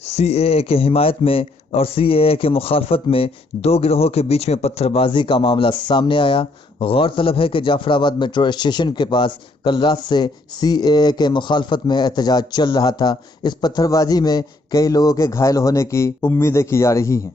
CAA के हिमायत में और सीएए के मुखालफत में दो गिरोहों के बीच में पत्थरबाजी का मामला सामने आया। गौरतलब है कि जाफराबाद मेट्रो स्टेशन के पास कल रात से सीएए के मुखालफत में एहतजाज चल रहा था। इस पत्थरबाजी में कई लोगों के घायल होने की उम्मीदें की जा रही हैं।